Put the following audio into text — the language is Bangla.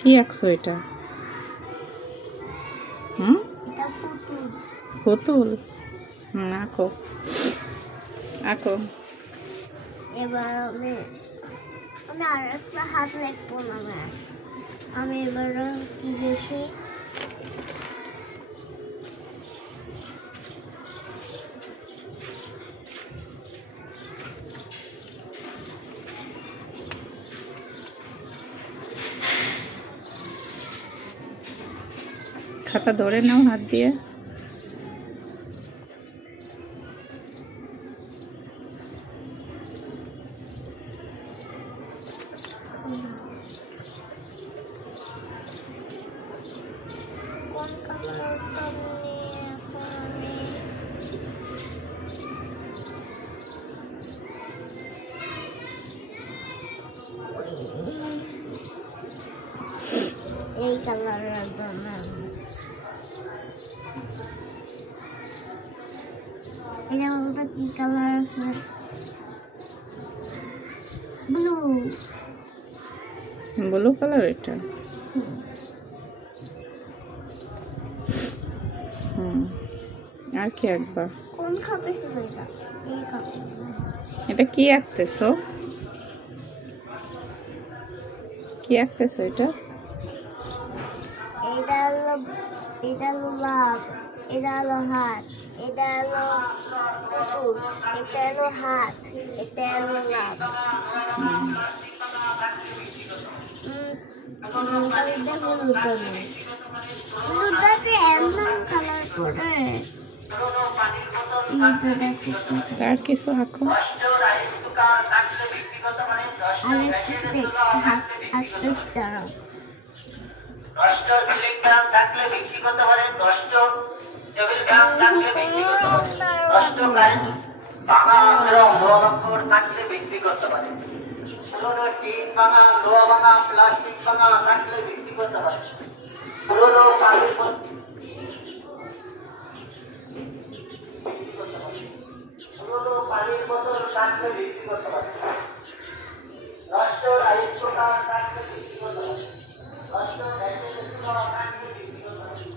কি আঁকছো এটা? পুতুল। আঁকো আঁকো। এবার আমি আর একটা হাত লিখবো না। আমি এবার কি লিখি? খাতা ধরে নাও হাত দিয়ে। কোন কালারটা নিয়ে এখন আমি এই কালারের জন্য এটা বলতে কি কালার আছে? ব্লু। ব্লু কালার এটা? আর কি আঁকবা? কোন খাপে ছিল এটা? এই খাপে। এটা কি আঁকতেছো? কি আঁকতেছো এটা? এটা হলো লাভ, এটা হলো হাত, এটা হলো পুতুল, এটা হলো হাত, এটা হলো লাভ। এটা হলুদটা নেই, হলুদটাতে এমন কালার করে। তার কিছু আঁকো। নষ্ট সিলিং ফ্যান থাকলে বিক্রি করতে পারেন, নষ্ট টেবিল ফ্যান থাকলে বিক্রি করতে পারেন, নষ্ট কারেন্ট ভাঙা মোড়ালক্ষর থাকলে বিক্রি করতে পারেন, পুরোনো টিন ভাঙা, লোহা ভাঙা, প্লাস্টিক ভাঙা থাকলে বিক্রি করতে পারেন, পুরোনো পানির বোতল থাকলে বিক্রি করতে পারেন, নষ্ট রাইস কুকার থাকলে বিক্রি করতে পারেন, নষ্ট থাকলে বিক্রি করতে পারেন।